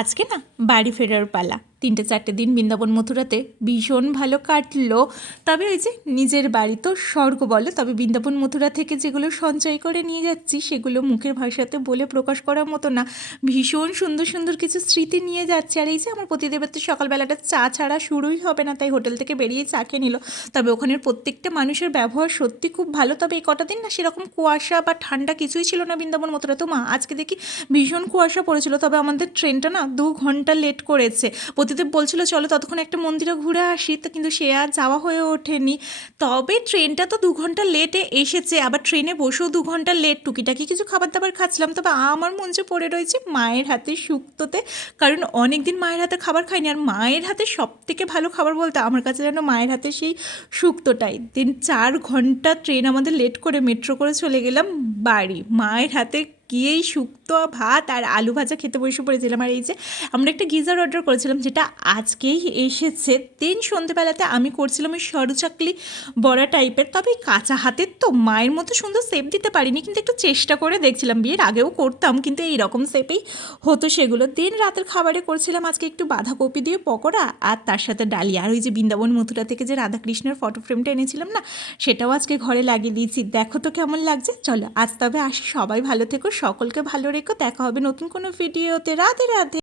আজকে না বাড়ি ফেরার পালা। 3-4 দিন বৃন্দাবন মথুরাতে ভীষণ ভালো কাটলো। তবে ওই যে নিজের বাড়ি তো স্বর্গ বলে, তবে বৃন্দাবন মথুরা থেকে যেগুলো সঞ্চয় করে নিয়ে যাচ্ছি সেগুলো মুখের ভাষাতে বলে প্রকাশ করার মতো না। ভীষণ সুন্দর সুন্দর কিছু স্মৃতি নিয়ে যাচ্ছি। আর এই যে আমার পতিদেবের তো সকালবেলাটা চা ছাড়া শুরুই হবে না, তাই হোটেল থেকে বেরিয়ে চা খেয়ে নিল। তবে ওখানের প্রত্যেকটা মানুষের ব্যবহার সত্যি খুব ভালো। তবে এই কটা দিন না সেরকম কুয়াশা বা ঠান্ডা কিছুই ছিল না বৃন্দাবন মথুরা। তো মা আজকে দেখি ভীষণ কুয়াশা পড়েছিল। তবে আমাদের ট্রেনটা না 2 ঘন্টা লেট করেছে। পতিদেব বলছিল চলো ততক্ষণ একটা মন্দিরে ঘুরে আসি, তো কিন্তু সে আর যাওয়া হয়ে ওঠেনি। তবে ট্রেনটা তো 2 ঘন্টা লেটে এসেছে, আবার ট্রেনে বসেও 2 ঘন্টা লেট। টুকিটাকি কিছু খাবার দাবার খাচ্ছিলাম। তবে আমার মন যে পড়ে রয়েছে মায়ের হাতে শুক্তোতে, কারণ অনেক দিন মায়ের হাতে খাবার খাইনি। আর মায়ের হাতে সব থেকে ভালো খাবার বলতে আমার কাছে যেন মায়ের হাতে সেই শুক্তোটাই। 4 ঘন্টা ট্রেন আমাদের লেট করে মেট্রো করে চলে গেলাম বাড়ি। মায়ের হাতে গিয়েই শুক্তো ভাত আর আলু ভাজা খেতে বসে পড়েছিলাম। আর এই যে আমরা একটা গিজার অর্ডার করেছিলাম যেটা আজকেই এসেছে। সন্ধ্যেবেলাতে আমি করছিলাম ওই সরু চাকলি বড়া টাইপের। তবে কাঁচা হাতের তো মায়ের মতো সুন্দর শেপ দিতে পারিনি, কিন্তু একটু চেষ্টা করে দেখছিলাম। বিয়ের আগেও করতাম কিন্তু এইরকম শেপেই হতো সেগুলো। রাতের খাবারে করছিলাম আজকে একটু বাঁধাকপি দিয়ে পকোড়া আর তার সাথে ডালিয়া। আর ওই যে বৃন্দাবন মথুরা থেকে যে রাধাকৃষ্ণের ফটো ফ্রেমটা এনেছিলাম না, সেটাও আজকে ঘরে লাগিয়ে দিয়েছি। দেখো তো কেমন লাগছে। চলো আজ তবে আসি, সবাই ভালো থেকো, সকলকে ভালো রেখো। দেখা হবে নতুন কোনো ভিডিওতে। রাধে রাধে।